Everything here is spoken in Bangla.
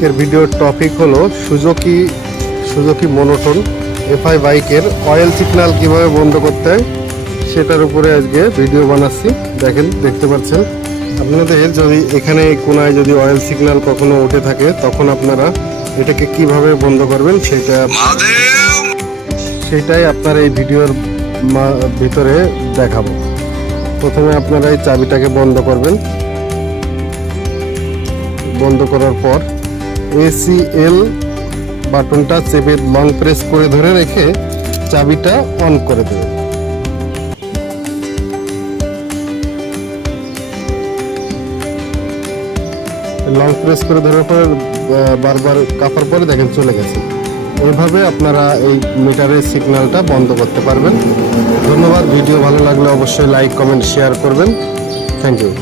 আজকের ভিডিওর টপিক হলো সুজুকি মনোটন এফআই বাইকের অয়েল সিগন্যাল কিভাবে বন্ধ করতে হয় সেটার উপরে আজকে ভিডিও বানাচ্ছি। দেখতে পাচ্ছেন আপনাদের যদি এখানে কোনায় যদি অয়েল সিগন্যাল কখনো উঠে থাকে তখন আপনারা এটাকে কিভাবে বন্ধ করবেন সেটাই আপনারা এই ভিডিওর ভিতরে দেখাবো। প্রথমে আপনারা এই চাবিটাকে বন্ধ করবেন। বন্ধ করার পর ACL বাটনটা চেপে লং প্রেস করে ধরে রেখে চাবিটা অন করে দেবেন। লং প্রেস করে ধরার পর বারবার কাপার পরে দেখেন চলে গেছে। এইভাবে আপনারা এই মিটারের সিগন্যালটা বন্ধ করতে পারবেন। ধন্যবাদ। ভিডিও ভালো লাগলে অবশ্যই লাইক, কমেন্ট, শেয়ার করবেন। Thank you.